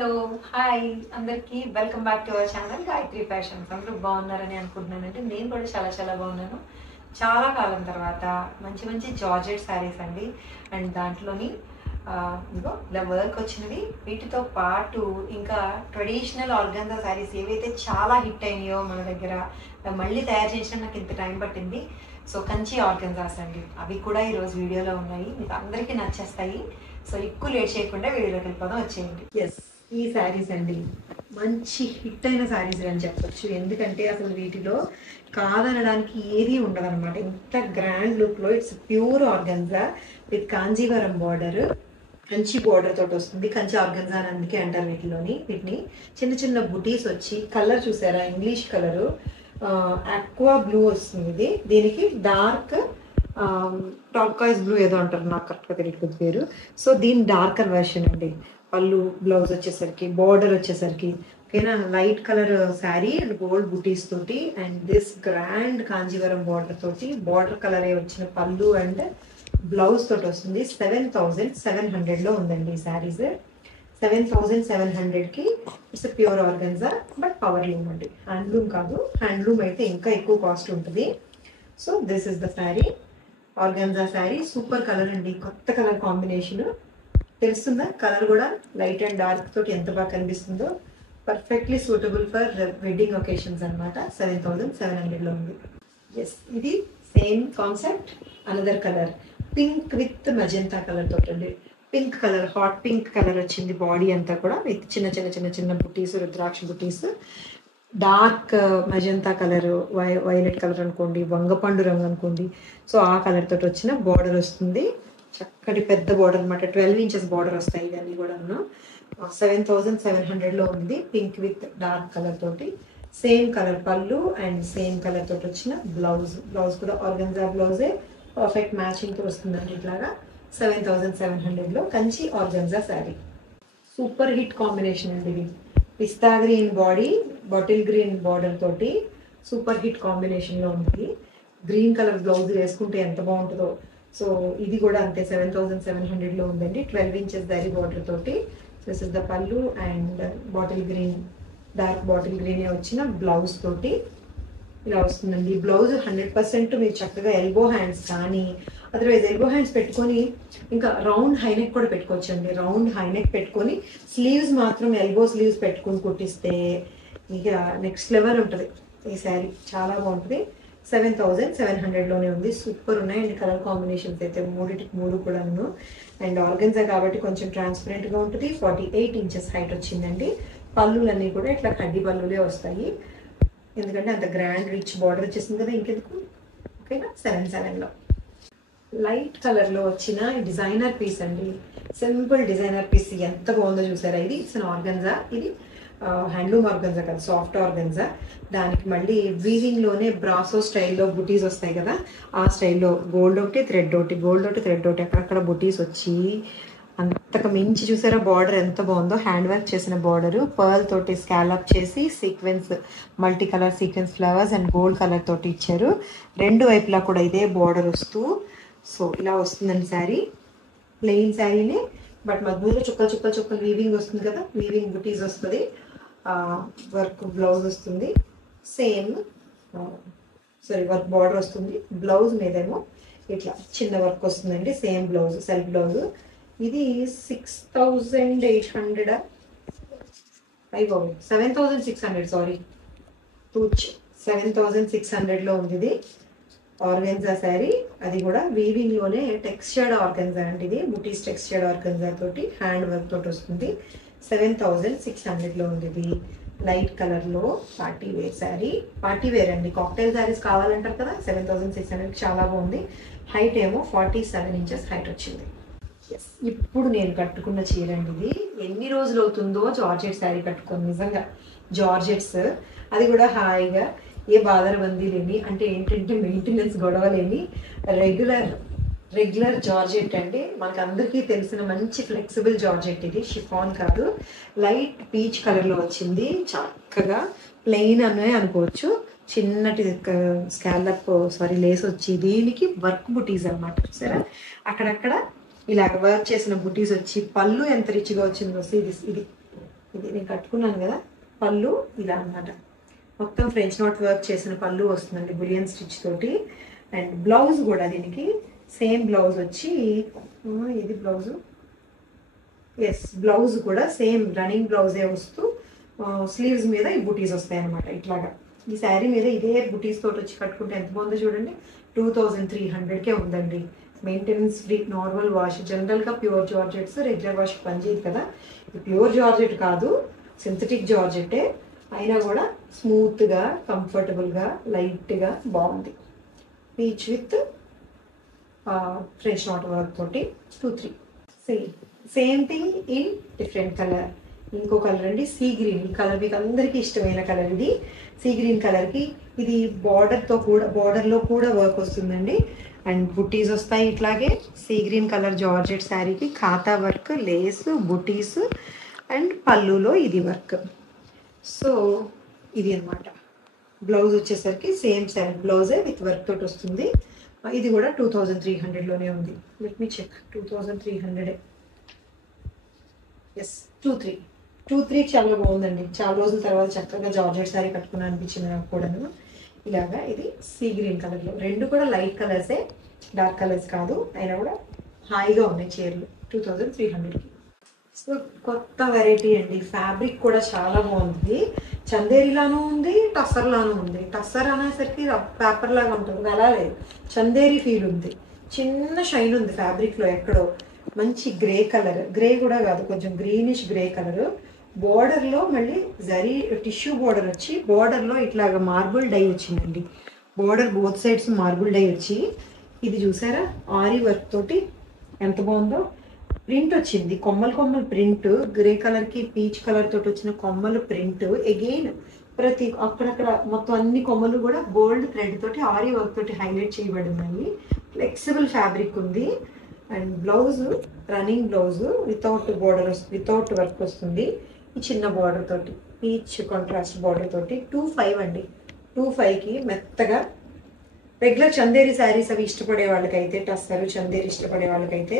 Hello hi అందరికీ welcome back to our channel Gayatri fashions. అందరూ బాగున్నారని అనుకుంటున్నానంటే నేను కూడా చాలా బాగున్నాను. చాలా కాలం తర్వాత మంచి మంచి జార్జెట్ శారీస్ అండి. అండ్ దాంట్లోని ఇదిగో ఇలా వర్క్ వచ్చినవి. వీటితో పాటు ఇంకా ట్రెడిషనల్ ఆర్గాన్జా శారీస్ ఏవైతే చాలా హిట్ అయినాయో మన దగ్గర మళ్ళీ తయారు చేసిన నాకు ఇంత టైం పట్టింది. సో కంచి ఆర్గాన్జాస్ అండి, అవి కూడా ఈరోజు వీడియోలో ఉన్నాయి. మీకు అందరికీ నచ్చేస్తాయి. సో ఎక్కువ లేట్ చేయకుండా వీడియోలోకి వెళ్ళిపోదాం, వచ్చేయండి. ఎస్, ఈ శారీస్ అండి మంచి హిట్ అయిన శారీస్ అని చెప్పొచ్చు. ఎందుకంటే అసలు వీటిలో కాదనడానికి ఏది ఉండదు అనమాట. ఇంత గ్రాండ్ లుక్లో it's pure organza with Kanjeevaram border, Kanchi border తోటి వస్తుంది. కంచి ఆర్గన్జా అని అందుకే అంటారు వీటిలోని. వీటిని చిన్న చిన్న బుటీస్ వచ్చి, కలర్ చూసారా, ఇంగ్లీష్ కలరు ఆక్వా బ్లూ వస్తుంది. ఇది దీనికి డార్క్ టార్కాయిస్ బ్లూ ఏదో అంటారు, నాకు కరెక్ట్గా తెలియదు పేరు. సో దీని డార్కర్ వెర్షన్ అండి. పళ్ళు, బ్లౌజ్ వచ్చేసరికి, బార్డర్ వచ్చేసరికి ఓకేనా, light colour sari and gold బుటీస్ తోటి and this grand Kanjeevaram border తోటి, బార్డర్ కలర్ వచ్చిన పళ్ళు అండ్ బ్లౌజ్ తోటి వస్తుంది. 7,700లో ఉందండి ఈ శారీస్. 7,700కి it's pure organza but power loom అండి, హ్యాండ్లూమ్ కాదు. హ్యాండ్లూమ్ అయితే ఇంకా ఎక్కువ కాస్ట్ ఉంటుంది. So this is the sari, organza sari. Super colour అండి, కొత్త కలర్ కాంబినేషన్. తెలుస్తుందా కలర్ కూడా, లైట్ అండ్ డార్క్ తోటి ఎంత బాగా కనిపిస్తుందో. Perfectly suitable for wedding occasions అనమాట. 7,700లో ఉంది. ఎస్, ఇది same concept, another colour pink with magenta colour తోటి అండి. Pink colour, hot pink colour వచ్చింది బాడీ అంతా కూడా, విత్ చిన్న చిన్న చిన్న చిన్న బుటీస్, రుద్రాక్ష బుటీస్. Dark magenta colour, violet colour అనుకోండి, వంగపండు రంగు అనుకోండి. సో ఆ కలర్ తోటి వచ్చిన బార్డర్ వస్తుంది. చక్కటి పెద్ద బార్డర్ అనమాట, 12 ఇంచెస్ బార్డర్ వస్తాయి ఇవన్నీ కూడా. 7,700లో ఉంది, పింక్ విత్ డార్క్ కలర్ తోటి. సేమ్ కలర్ పళ్ళు అండ్ సేమ్ కలర్ తోటి వచ్చిన బ్లౌజ్. బ్లౌజ్ కూడా ఆర్గన్జా బ్లౌజే, పర్ఫెక్ట్ మ్యాచింగ్ తో వస్తుందండి ఇట్లాగా. 7,700లో Kanchi organza sari. Super hit combination అండి ఇది. Pista green body, bottle green border తోటి సూపర్ హిట్ కాంబినేషన్లో ఉంది. గ్రీన్ కలర్ బ్లౌజ్ వేసుకుంటే ఎంత బాగుంటుందో. సో ఇది కూడా అంతే, 7,700లో ఉందండి. 12 ఇంచెస్ దారి బార్డర్ తోటి. దిస్ ఇస్ ద పళ్ళు and bottle green, dark bottle green వచ్చిన బ్లౌజ్ తోటి ఇలా వస్తుందండి. బ్లౌజ్ 100% మీరు చక్కగా ఎల్బో హ్యాండ్స్ కానీ, అదర్వైజ్ ఎల్బో హ్యాండ్స్ పెట్టుకొని ఇంకా రౌండ్ హైనెక్ కూడా పెట్టుకోవచ్చు అండి. రౌండ్ హైనెక్ పెట్టుకొని స్లీవ్స్ మాత్రం ఎల్బో స్లీవ్స్ పెట్టుకొని కుట్టిస్తే ఇక నెక్స్ట్ లెవెల్ ఉంటుంది ఈ శారీ. చాలా బాగుంటుంది. 7,700లోనే ఉంది. సూపర్ ఉన్నాయండి కలర్ కాంబినేషన్స్ అయితే, మూడిటికి మూడు కూడాను. అండ్ ఆర్గన్జా కాబట్టి కొంచెం ట్రాన్స్పరెంట్గా ఉంటుంది. 48 ఇంచెస్ హైట్ వచ్చిందండి. పళ్ళులన్నీ కూడా ఇట్లా కడ్డీ పళ్ళులే వస్తాయి, ఎందుకంటే అంత గ్రాండ్ రిచ్ బార్డర్ వచ్చేసింది కదా, ఇంకెందుకు. ఓకేనా, 7,700లో లైట్ కలర్లో వచ్చిన డిజైనర్ పీస్ అండి. సింపుల్ డిజైనర్ పీస్ ఎంత బాగుందో చూసారా. ఇది ఇట్స్ అన్ ఆర్గన్జా. ఇది హ్యాండ్లూమ్ ఆర్గన్జా కదా, సాఫ్ట్ ఆర్గన్జా. దానికి మళ్ళీ వీవింగ్లోనే బ్రాసో స్టైల్లో బుటీస్ వస్తాయి కదా, ఆ స్టైల్లో గోల్డ్ ఒకటి, థ్రెడ్ ఒకటి, గోల్డ్ ఒకటి, థ్రెడ్ ఒకటి, అక్కడక్కడ బుటీస్ వచ్చి అంతకు మించి చూసారా బార్డర్ ఎంత బాగుందో. హ్యాండ్ వర్క్ చేసిన బార్డరు, పర్ల్ తోటి స్కాలప్ చేసి sequence, multi colour sequence flowers and gold colour తోటి ఇచ్చారు. రెండు వైపులా కూడా ఇదే బార్డర్ వస్తూ సో ఇలా వస్తుందండి శారీ. ప్లెయిన్ శారీనే బట్ మధ్యలో చుక్కలు చుక్కలు చుక్కలు వీవింగ్ వస్తుంది కదా, వీవింగ్ బుటీస్ వస్తుంది. వర్క్ బ్లౌజ్ వస్తుంది. సేమ్ వర్క్ బార్డర్ వస్తుంది. బ్లౌజ్ మీదేమో ఇట్లా చిన్న వర్క్ వస్తుందండి. Same blouse, self blouse. ఇది 6,800 అయిపోయి 7,600 సారీ, 7,600లో ఉంది ఇది ఆర్గన్జా శారీ. అది కూడా వీవింగ్లోనే టెక్స్చర్డ్ ఆర్గన్జా అండి. ఇది బుటీస్ టెక్స్చర్డ్ ఆర్గన్జా తోటి హ్యాండ్ వర్క్ తోటి వస్తుంది. 7,600లో ఉంది ఇది. లైట్ కలర్లో party wear sari. Party wear అండి, కాక్టైల్ శారీస్ కావాలంటారు కదా. 7,600 చాలా బాగుంది. హైట్ ఏమో 47 ఇంచెస్ హైట్ వచ్చింది. ఇప్పుడు నేను కట్టుకున్న చీర అండి ఇది. ఎన్ని రోజులు అవుతుందో జార్జెట్ శారీ కట్టుకొని, నిజంగా జార్జెట్స్, అది కూడా హాయిగా, ఏ బాధరబందీ లేని, అంటే ఏంటంటే మెయింటెనెన్స్ గొడవ లేని రెగ్యులర్ జార్జెట్ అండి. మనకు అందరికీ తెలిసిన మంచి ఫ్లెక్సిబుల్ జార్జెట్ ఇది. షిఫాన్ కాదు, లైట్ పీచ్ కలర్లో వచ్చింది. చక్కగా ప్లెయిన్ అనే అనుకోవచ్చు. చిన్నటి స్కాలప్ లేస్ వచ్చి దీనికి వర్క్ బుటీస్ అనమాట. చూసారా అక్కడక్కడ ఇలా వర్క్ చేసిన బుటీస్ వచ్చి, పళ్ళు ఎంత రిచ్గా వచ్చిందో. ఇది ఇది నేను కట్టుకున్నాను కదా, పళ్ళు ఇలా అన్నమాట. మొత్తం ఫ్రెంచ్ నాట్ వర్క్ చేసిన పళ్ళు వస్తుందండి బులియన్ స్టిచ్ తోటి. అండ్ బ్లౌజ్ కూడా దీనికి సేమ్ బ్లౌజ్ వచ్చి, ఇది బ్లౌజు, ఎస్ బ్లౌజ్ కూడా సేమ్ రన్నింగ్ బ్లౌజే వస్తూ స్లీవ్స్ మీద ఈ బుటీస్ వస్తాయి అనమాట. ఇట్లాగా ఈ శారీ మీద ఇదే బుటీస్ తోటి వచ్చి కట్టుకుంటే ఎంత బాగుందో చూడండి. 2300కే ఉందండి. Maintenance free, normal wash. జనరల్గా ప్యూర్ జార్జెట్స్ రెగ్యులర్ వాష్ పనిచేయదు కదా, ఇది ప్యూర్ జార్జెట్ కాదు, సింథటిక్ జార్జెటే, అయినా కూడా స్మూత్గా కంఫర్టబుల్గా లైట్గా బాగుంది. Peach with fresh not work తోటి 2-3 same thing in different colour. ఇంకో కలర్ అండి సీ గ్రీన్. ఈ కలర్ మీకు అందరికీ ఇష్టమైన కలర్ ఇది. సీ గ్రీన్ కలర్కి ఇది బార్డర్లో కూడా వర్క్ వస్తుందండి. అండ్ బుటీస్ వస్తాయి ఇట్లాగే. సీ గ్రీన్ కలర్ జార్జెట్ శారీకి ఖాతా వర్క్, లేస్, బుటీస్ అండ్ పళ్ళులో ఇది వర్క్. సో ఇది అనమాట. బ్లౌజ్ వచ్చేసరికి సేమ్ శారీ బ్లౌజే విత్ వర్క్ తోటి వస్తుంది. ఇది కూడా 2300లోనే ఉంది. Let me check. 2300. ఎస్ 23 చాలా బాగుందండి. చాలా రోజుల తర్వాత చక్కగా జార్జెట్ శారీ కట్టుకుని అనిపించింది నాకు కూడాను. ఇలాగా ఇది సీ గ్రీన్ కలర్లో, రెండు కూడా లైట్ కలర్సే, డార్క్ కలర్స్ కాదు, అయినా కూడా హాయిగా ఉన్నాయి చీరలు 2300కి. సో కొత్త వెరైటీ అండి. ఫ్యాబ్రిక్ కూడా చాలా బాగుంది. చందేరిలాను ఉంది, టస్సర్లాను ఉంది. టస్సర్ అనేసరికి పేపర్ లాగా ఉంటుంది, అలా లేదు, చందేరి ఫీల్ ఉంది. చిన్న షైన్ ఉంది ఫ్యాబ్రిక్లో ఎక్కడో. మంచి గ్రే కలర్, గ్రే కూడా కాదు, కొంచెం గ్రీనిష్ గ్రే కలర్. బోర్డర్లో మళ్ళీ జరీ టిష్యూ బోర్డర్ వచ్చి, బోర్డర్లో ఇట్లాగా మార్బుల్ డై వచ్చిందండి. Border both sides marble dye వచ్చి, ఇది చూసారా ఆరి వర్క్ తోటి ఎంత బాగుందో. ప్రింట్ వచ్చింది, కొమ్మలు ప్రింట్, గ్రే కలర్కి పీచ్ కలర్ తోటి వచ్చిన కొమ్మలు ప్రింట్. అగైన్ ప్రతి అక్కడక్కడ మొత్తం అన్ని కొమ్మలు కూడా గోల్డ్ థ్రెడ్ తోటి ఆరి వర్క్ తోటి హైలైట్ చేయబడిందండి. ఫ్లెక్సిబుల్ ఫ్యాబ్రిక్ ఉంది. And blouse running blouse without border, without work వస్తుంది. ఈ చిన్న బార్డర్ తోటి, పీచ్ కాంట్రాస్ట్ బార్డర్ తోటి 25 అండి. 25కి మెత్తగా రెగ్యులర్ చందేరి శారీస్ అవి ఇష్టపడే వాళ్ళకైతే, టస్సరు చందేరి ఇష్టపడే వాళ్ళకైతే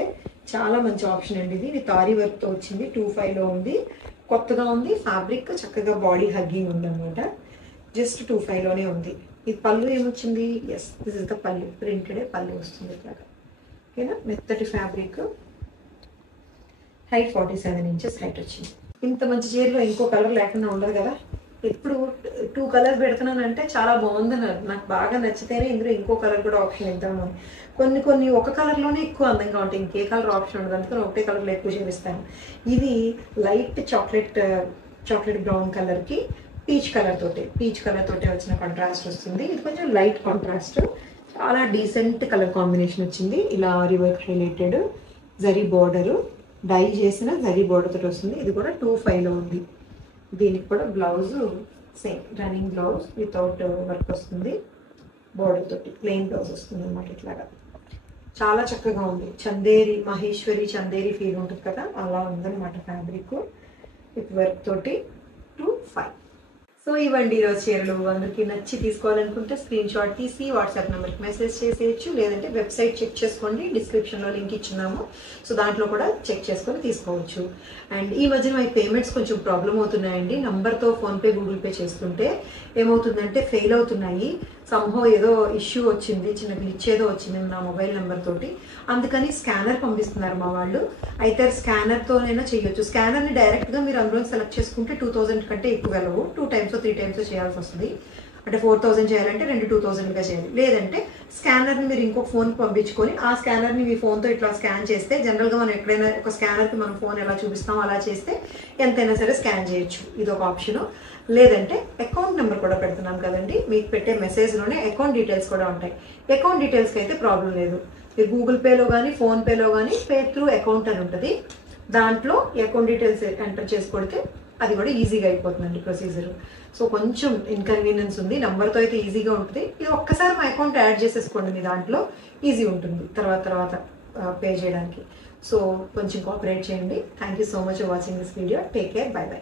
చాలా మంచి ఆప్షన్ అండి ఇది. విత్ ఆరి వర్క్తో వచ్చింది. 25లో ఉంది, కొత్తగా ఉంది. ఫ్యాబ్రిక్ చక్కగా బాడీ హగ్గింగ్ ఉంది అనమాట. జస్ట్ 25లోనే ఉంది. ఇది పళ్ళు ఏమొచ్చింది, ఎస్ దిస్ ఇస్ ద పళ్ళు, ప్రింటెడే పళ్ళు వస్తుంది ఇట్లాగా. ఓకేనా, మెత్తటి ఫ్యాబ్రిక్, హైట్ 47 ఇంచెస్ హైట్ వచ్చింది. ఇంత మంచి చీరలో ఇంకో కలర్ లేకుండా ఉండదు కదా. ఎప్పుడు 2 కలర్స్ పెడుతున్నానంటే చాలా బాగుందన్నారు. నాకు బాగా నచ్చితేనే ఇందులో ఇంకో కలర్ కూడా ఆప్షన్ ఇద్దాము. కొన్ని ఒక కలర్లోనే ఎక్కువ అందంగా ఉంటాయి, ఇంకే కలర్ ఆప్షన్ ఉండదు, అందుకని ఒకటే కలర్లో ఎక్కువ చూపిస్తాను. ఇది లైట్ చాక్లెట్ బ్రౌన్ కలర్కి పీచ్ కలర్ తోటి వచ్చిన కాంట్రాస్ట్ వస్తుంది. ఇది కొంచెం లైట్ కాంట్రాస్ట్, చాలా డీసెంట్ కలర్ కాంబినేషన్ వచ్చింది. ఇలా aari work highlighted, zari border, dye చేసిన జరీ బార్డర్ తోటి వస్తుంది. ఇది కూడా 25లో ఉంది. దీనికి కూడా blouse same running blouse without work వస్తుంది. బార్డర్ తోటి ప్లెయిన్ బ్లౌజ్ వస్తుంది అన్నమాట. ఇట్లాగా చాలా చక్కగా ఉంది. చందేరి, మహేశ్వరి చందేరి ఫీల్ ఉంటుంది కదా, అలా ఉందన్నమాట ఫ్యాబ్రిక్ విత్ వర్క్ తోటి 25. సో ఇవ్వండి ఈరోజు చీరలు. అందరికీ నచ్చి తీసుకోవాలనుకుంటే స్క్రీన్ షాట్ తీసి వాట్సాప్ నెంబర్కి మెసేజ్ చేసేయచ్చు, లేదంటే వెబ్సైట్ చెక్ చేసుకోండి, డిస్క్రిప్షన్లో లింక్ ఇచ్చున్నాము. సో దాంట్లో కూడా చెక్ చేసుకొని తీసుకోవచ్చు. అండ్ ఈ మధ్యన మై పేమెంట్స్ కొంచెం ప్రాబ్లం అవుతున్నాయండి. నంబర్తో ఫోన్పే గూగుల్ పే చేస్తుంటే ఏమవుతుందంటే ఫెయిల్ అవుతున్నాయి. సంహో ఏదో ఇష్యూ వచ్చింది, చిన్న గ్లిచ్ ఏదో వచ్చింది నా మొబైల్ నెంబర్ తోటి, అందుకని స్కానర్ పంపిస్తున్నారు మా వాళ్ళు. అయితే స్కానర్తోనైనా చేయొచ్చు. స్కానర్ని డైరెక్ట్గా మీరు అందులో సెలెక్ట్ చేసుకుంటే 2000 కంటే ఎక్కువ వెళ్ళవు. 2 times 3 times చేయాల్సి వస్తుంది. అంటే 4000 చేయాలంటే 2000గా చేయాలి. లేదంటే స్కానర్ని మీరు ఇంకొక ఫోన్కి పంపించుకొని ఆ స్కానర్ని మీ ఫోన్తో ఇట్లా స్కాన్ చేస్తే, జనరల్గా మనం ఎక్కడైనా ఒక స్కానర్కి మనం ఫోన్ ఎలా చూపిస్తామో అలా చేస్తే ఎంతైనా సరే స్కాన్ చేయొచ్చు. ఇది ఒక ఆప్షను. లేదంటే అకౌంట్ నెంబర్ కూడా పెడుతున్నాం కదండి, మీకు పెట్టే మెసేజ్లోనే అకౌంట్ డీటెయిల్స్ కూడా ఉంటాయి. అకౌంట్ డీటెయిల్స్కి అయితే ప్రాబ్లం లేదు. మీరు గూగుల్ పేలో కానీ ఫోన్పేలో కానీ పే త్రూ అకౌంట్ అని ఉంటుంది, దాంట్లో అకౌంట్ డీటెయిల్స్ ఎంటర్ చేసి కొడితే అది కూడా ఈజీగా అయిపోతుందండి ప్రొసీజర్. సో కొంచెం ఇన్కన్వీనియన్స్ ఉంది. నెంబర్తో అయితే ఈజీగా ఉంటుంది. ఇది ఒక్కసారి మా అకౌంట్ యాడ్ చేసేసుకోండి, మీ దాంట్లో ఈజీ ఉంటుంది తర్వాత పే చేయడానికి. సో కొంచెం కోఆపరేట్ చేయండి. Thank you so much for watching this video. Take care, by by.